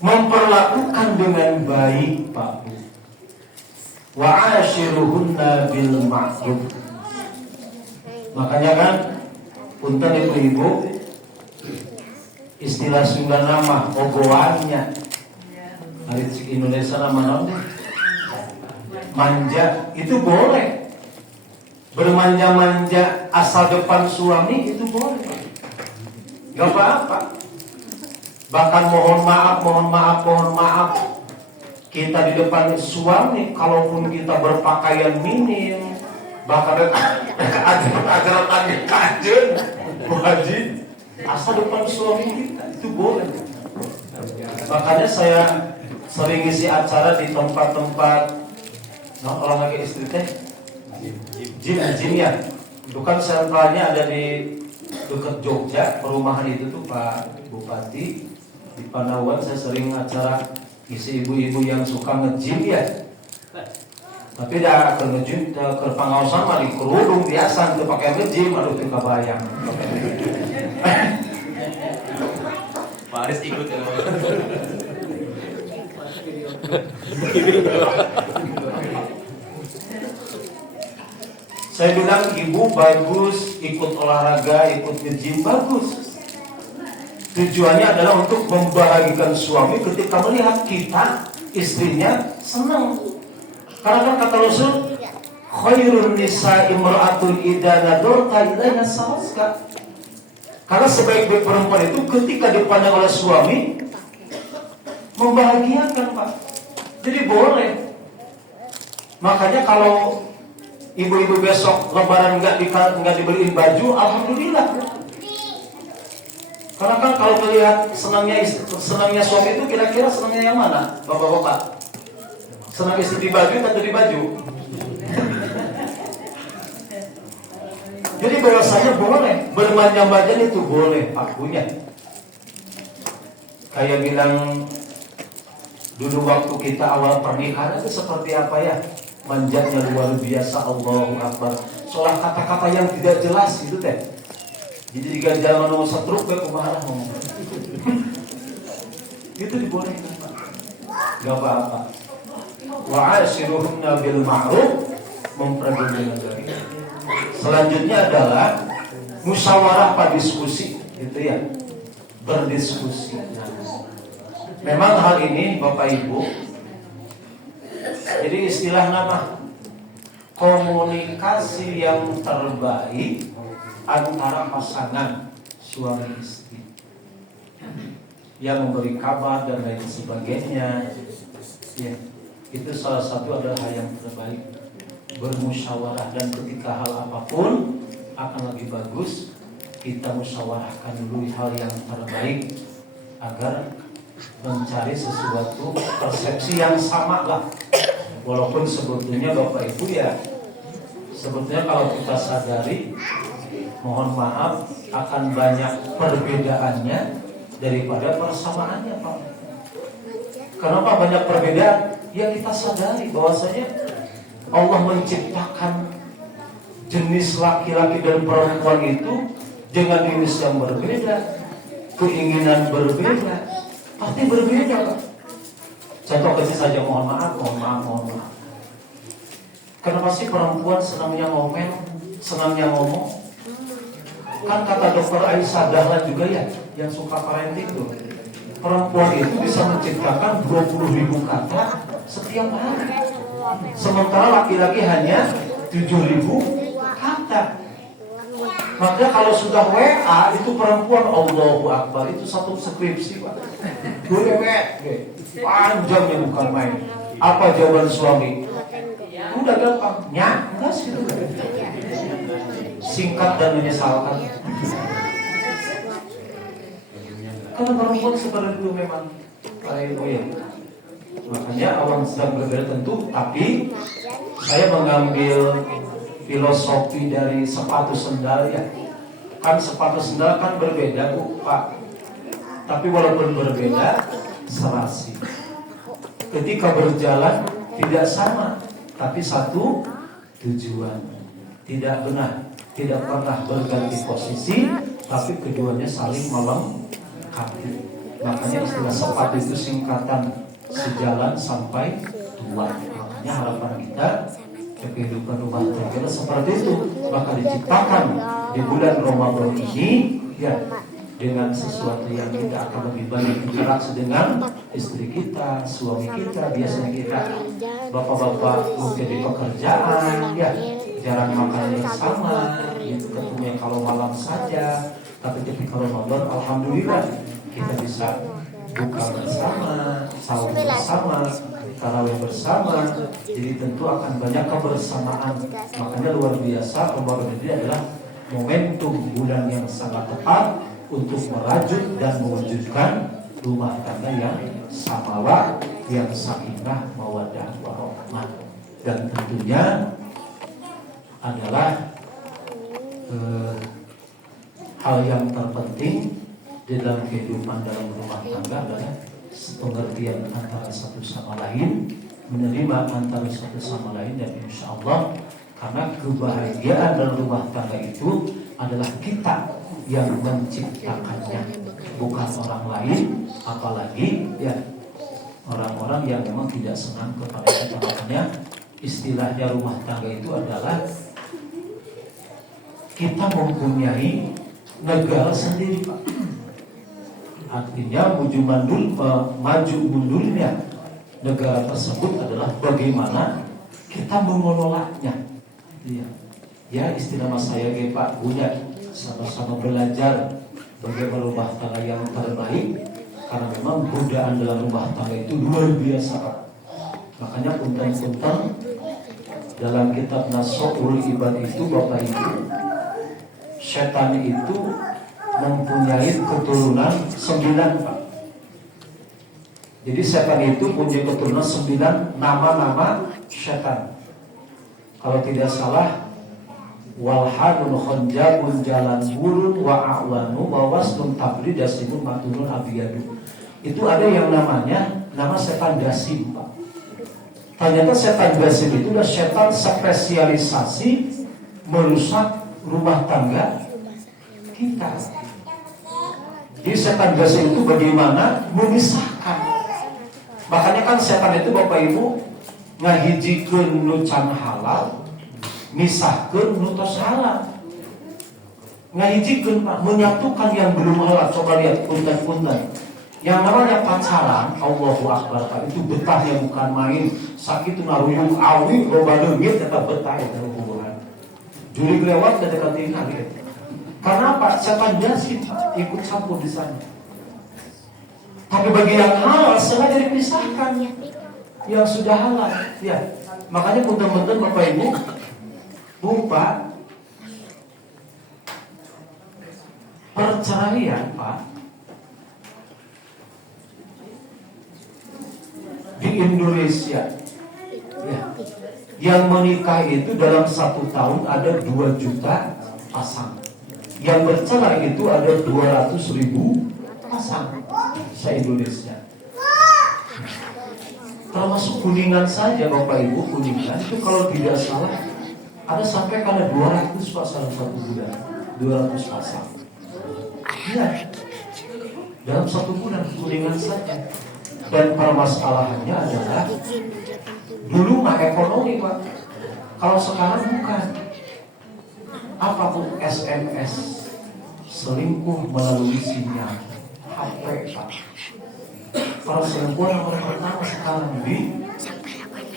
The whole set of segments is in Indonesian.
memperlakukan dengan baik Pak Bu. Wa ashiruhunna bil ma'ruf. Makanya kan punten ibu-ibu, istilah Sunda nama ogoannya hari Indonesia nama naon manja itu boleh. Bermanja-manja asal depan suami itu boleh, gak apa-apa. Bahkan mohon maaf kita di depan suami, kalaupun kita berpakaian minim, bahkan ajaran kanjen wajib asal depan suami kita itu boleh. Makanya saya sering isi acara di tempat-tempat olahraga istri teh, gym ya. Itu kan sentralnya ada di dekat Jogja, perumahan itu tuh Pak Bupati di Panawan. Saya sering acara isi ibu-ibu yang suka nge-gym ya. Tapi dah ke nge-gym ke pangaosan mah di kerudung biasa tuh pakai nge-gym, aduh teu kabayang. Pak Aris ikut ya. Saya bilang ibu bagus ikut olahraga, ikut nge-gym bagus. Tujuannya adalah untuk membahagiakan suami ketika melihat kita istrinya senang. Karena kan kata Rasul, khairun nisa imra'atun idza nadurta ilaiha saraska. Karena sebaik-baik perempuan itu ketika dipandang oleh suami membahagiakan Pak. Jadi boleh. Makanya kalau ibu-ibu besok lebaran nggak dibeliin baju, alhamdulillah. Karena kan kalau melihat senangnya suami itu kira-kira senangnya yang mana, bapak-bapak? Senang istri di baju atau di baju? Jadi bahwasanya boleh bermanja-manja itu boleh akunya. Kayak bilang dulu waktu kita awal pernikahan itu seperti apa ya? Manjatnya luar biasa, Allahu Akbar. Soal kata-kata yang tidak jelas gitu teh. Jadi jika zaman mau setruk ke kumaha ngomong. Itu dibolehkan Pak. Gak apa-apa. Wa ashiruhunna bil ma'ruf, memperbaiki dengan baik. Selanjutnya adalah musyawarah pada diskusi, gitu ya. Berdiskusi. Memang hal ini Bapak Ibu, jadi istilah nama komunikasi yang terbaik antara pasangan suami istri, yang memberi kabar dan lain sebagainya. Ya, itu salah satu adalah hal yang terbaik, bermusyawarah. Dan ketika hal apapun akan lebih bagus kita musyawarahkan dulu hal yang terbaik agar mencari sesuatu persepsi yang sama lah. Walaupun sebetulnya Bapak Ibu ya, sebetulnya kalau kita sadari, mohon maaf, akan banyak perbedaannya daripada persamaannya Pak. Kenapa banyak perbedaan? Ya kita sadari bahwasanya Allah menciptakan jenis laki-laki dan perempuan itu dengan jenis yang berbeda, keinginan berbeda, pasti berbeda Pak. Contoh kecil saja, mohon maaf. Kenapa sih perempuan senangnya ngomel, senangnya ngomong? Kan kata dokter Aisyah Dahlan juga ya, yang suka parenting tuh, perempuan itu bisa menciptakan 20.000 kata setiap hari, sementara laki-laki hanya 7.000 kata. Maka kalau sudah WA itu perempuan, Allahu Akbar, itu satu skripsi Pak. Panjangnya bukan main. Apa jawaban suami? Udah gampang, nyangkas gitu. Singkat dan menyesalkan. Karena perempuan seperti itu memang kayak ya. Makanya awang sedang berbeda tentu, tapi saya mengambil filosofi dari sepatu sendal ya. Kan sepatu sendal kan berbeda Bu Pak. Tapi walaupun berbeda, serasi. Ketika berjalan tidak sama, tapi satu tujuan. Tidak benar, tidak pernah berganti posisi, tapi keduanya saling melengkapi. Makanya istilah sepat itu singkatan sejalan sampai tua. Makanya harapan kita kehidupan rumah tangga seperti itu. Maka diciptakan di bulan Ramadan ini ya, dengan sesuatu yang kita akan lebih banyak interaksi dengan istri kita, suami kita. Biasanya kita bapak-bapak mungkin di pekerjaan ya, jarang makan yang sama gitu, ketemunya kalau malam saja. Tapi ketika Ramadan alhamdulillah kita bisa buka bersama, sahur bersama, tarawih bersama. Jadi tentu akan banyak kebersamaan. Makanya luar biasa Ramadan ini adalah momentum bulan yang sangat tepat untuk merajut dan mewujudkan rumah tangga yang samawa, yang sakinah, mawaddah, warahmah. Dan tentunya adalah hal yang terpenting di dalam kehidupan dalam rumah tangga adalah pengertian antara satu sama lain, menerima antara satu sama lain, dan insya Allah karena kebahagiaan dalam rumah tangga itu adalah kita yang menciptakannya, bukan orang lain, apalagi ya orang-orang yang memang tidak senang kepada kita. Makanya istilahnya rumah tangga itu adalah kita mempunyai negara sendiri, Pak. Artinya maju mundurnya negara tersebut adalah bagaimana kita mengelolanya. Ya istilah mas saya Pak punya sama-sama belajar bagaimana rumah tangga yang terbaik, karena memang godaan dalam rumah tangga itu luar biasa, Pak. Makanya punten-punten dalam kitab Nasoul Ibad itu Bapak Ibu, setan itu mempunyai keturunan 9, Pak. Jadi setan itu punya keturunan 9 nama-nama setan. Kalau tidak salah, walhadun khonjabun jalan burun wa a'lanu wa wasnun tabri dasimun matunun abiyadu. Itu ada yang namanya nama setan dasim, Pak. Ternyata setan dasim itu adalah setan spesialisasi merusak rumah tangga kita. Jadi setan dasim itu bagaimana memisahkan. Makanya kan setan itu Bapak Ibu ngahijikeun nu can halal, misahkeun nu tos halal. Ngahijikeun, Pak, menyatukan yang belum halal. Coba lihat punten-punten. Yang namanya pacaran, Allahu Akbar, Pak, itu betahnya bukan main. Sakit naruyung awi, loba leungit tetap betah itu hubungan. Juli lewat dekat tinggal gitu. Karena Pak, setan jasim ikut campur di sana. Tapi bagi yang halal sengaja dipisahkan. Yang sudah halal, ya. Makanya punten-punten Bapak Ibu, lupa perceraian, Pak, di Indonesia, ya, yang menikah itu dalam 1 tahun ada 2 juta pasang. Yang bercerai itu ada 200.000 pasang se-Indonesia. Termasuk Kuningan saja Bapak Ibu, Kuningan itu kalau tidak salah ada sampai karena 200 pasang satu bulan, 200 pasang. Ya, dalam 1 bulan Kuningan saja. Dan permasalahannya adalah dulu mah ekonomi, Pak. Kalau sekarang bukan. Apa pun SMS, selingkuh melalui sinyal HP, Pak. Para selingkuhan yang pertama sekarang di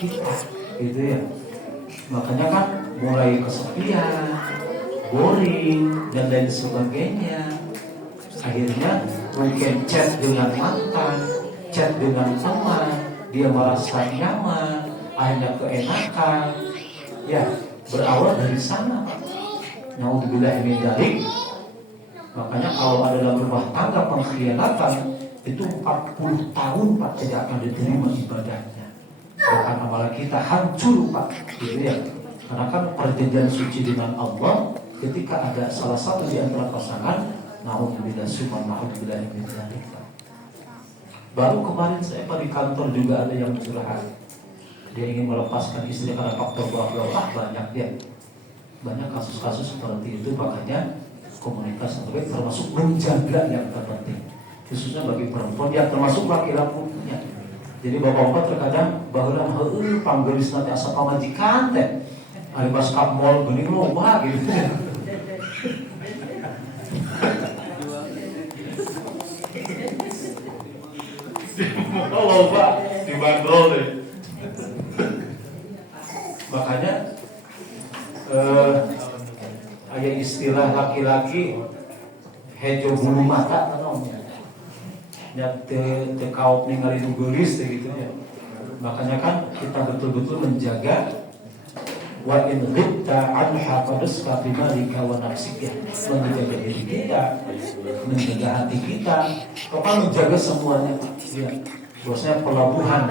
kita, gitu ya. Makanya kan mulai kesepian, boring, dan lain sebagainya. Akhirnya mungkin chat dengan mantan, chat dengan teman, dia merasa nyaman, akhirnya keenakan. Ya, berawal dari sana, Pak. Naudzubillah min dzalik. Makanya kalau ada dalam rumah tangga pengkhianatan, itu 40 tahun, Pak, tidak akan diterima ibadahnya. Bahkan amalan kita hancur, Pak, gitu ya. Karena kan perjanjian suci dengan Allah, ketika ada salah satu di antara pasangan, naudzubillah summa naudzubillah min dzalik. Baru kemarin saya di kantor juga ada yang curhat. Dia ingin melepaskan istri karena faktor bawah banyak ya. Banyak kasus-kasus seperti itu, makanya komunikasi terbaik termasuk menjaga yang terpenting. khususnya bagi perempuan yang termasuk laki-lakinya. Jadi bapak-bapak terkadang baheula panggeulis nanti asa pamajikan teh. Ari pas ka mall geuning loba gitu. Loba dibanderol deh. Makanya ada istilah laki-laki hejo bulu mata namanya. Ya teu kaop ningali nu geulis teh gitu ya. Makanya kan kita betul-betul menjaga wa in ghibta anha fadusfa bima lika wa nafsika, menjaga diri kita, menjaga hati kita, kapan menjaga semuanya. Ya, bosnya pelabuhan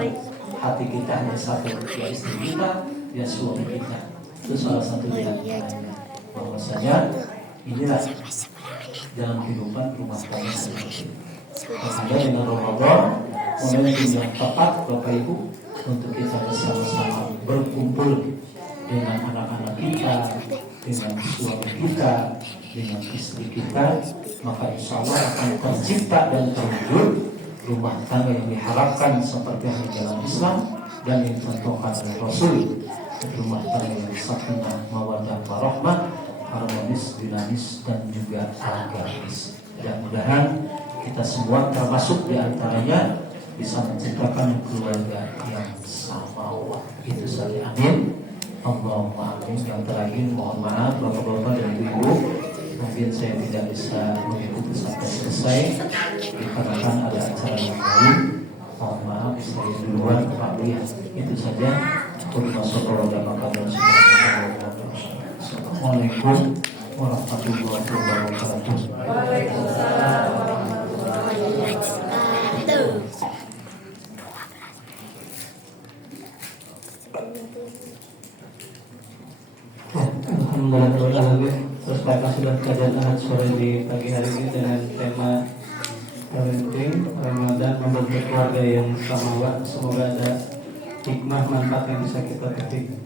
hati kita hanya satu, ya istri kita, ya suami kita. Itu salah satu diantaranya. Bahwasanya inilah dalam kehidupan rumah tangga seperti ini. Makanya dengan Ramadan momentum yang tepat Bapak Ibu untuk kita bersama-sama berkumpul dengan anak-anak kita, dengan suami kita, dengan istri kita, maka insya Allah akan tercipta dan terwujud rumah tangga yang diharapkan seperti yang dalam Islam dan yang dicontohkan oleh Rasul. Rumah tangga yang sakinah, mawaddah, warahmah, harmonis, dinamis dan juga agamis. Mudah-mudahan kita semua termasuk diantaranya bisa menciptakan keluarga yang samawah. Itu saja, amin. Allahumma amin. Yang terakhir mohon maaf bapak-bapak dan ibu, mungkin saya tidak bisa mengikuti sampai selesai dikarenakan ada acara yang lain. Mohon maaf saya duluan pamit. Itu saja. Assalamualaikum warahmatullahi wabarakatuh. Alhamdulillah, terima kasih sudah kajian ahad sore di pagi hari ini dengan tema parenting Ramadan membentuk keluarga yang samawa. Semoga ada hikmah manfaat yang bisa kita petik.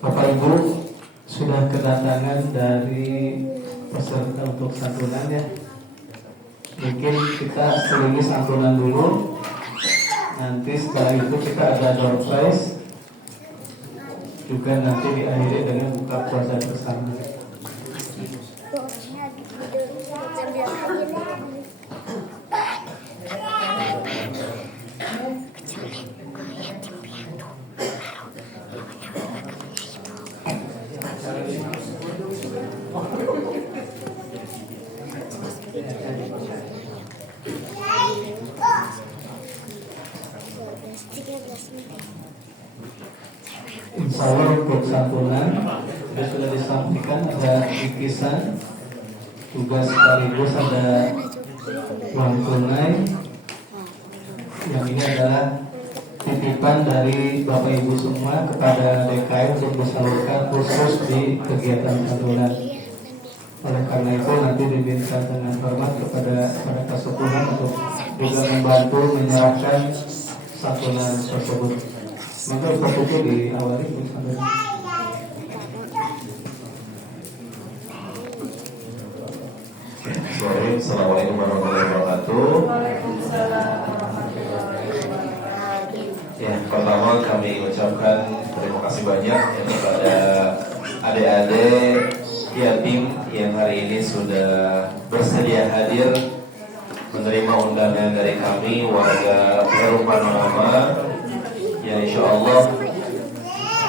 Bapak Ibu sudah kedatangan dari peserta untuk santunan ya. Mungkin kita selingi santunan dulu. Nanti setelah itu kita ada door prize. Juga nanti diakhiri dengan buka puasa bersama. Insya Allah untuk santunan sudah disampaikan, ada bikisan juga sekaligus ada uang tunai. Yang ini adalah titipan dari Bapak Ibu semua kepada DKI untuk disalurkan khusus di kegiatan santunan. Oleh karena itu nanti diminta dengan hormat kepada kesepuhan untuk juga membantu menyerahkan santunan tersebut. Maka itu diawali bersama. Assalamualaikum warahmatullahi wabarakatuh. Ya, pertama kami ucapkan terima kasih banyak kepada adik-adik yatim yang hari ini sudah bersedia hadir menerima undangan dari kami warga Perum Panorama. Ya, insya Allah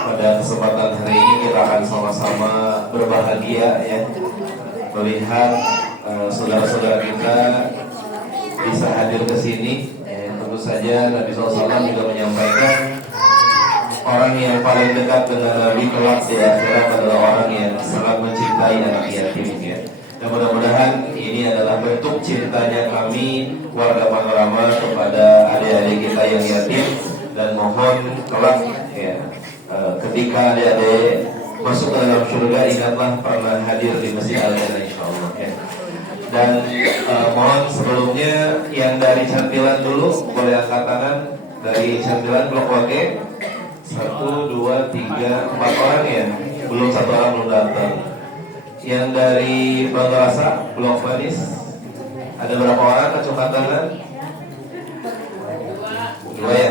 pada kesempatan hari ini kita akan sama-sama berbahagia ya melihat saudara-saudara kita bisa hadir ke sini. Tentu saja Nabi SAW juga menyampaikan orang yang paling dekat dengan Nabi kelak di akhirat adalah orang yang sangat mencintai anak yatim ya. Dan mudah-mudahan ini adalah bentuk cintanya kami warga Panorama kepada adik-adik kita yang yatim. Dan mohon kelak ya, ketika adik-adik masuk ke dalam surga, ingatlah pernah hadir di Masjid Al-Jannah insyaallah ya. Dan mohon sebelumnya yang dari Cantilan dulu boleh angkat tangan. Dari Cantilan Blok Wage 1, 2, 3, 4 orang ya. Belum satu orang belum datang. Yang dari Banggarasa Blok Manis Ada berapa orang kecokan tangan? Dua ya?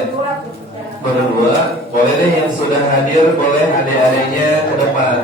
Baru dua. Boleh deh yang sudah hadir, boleh adik-adiknya ke depan.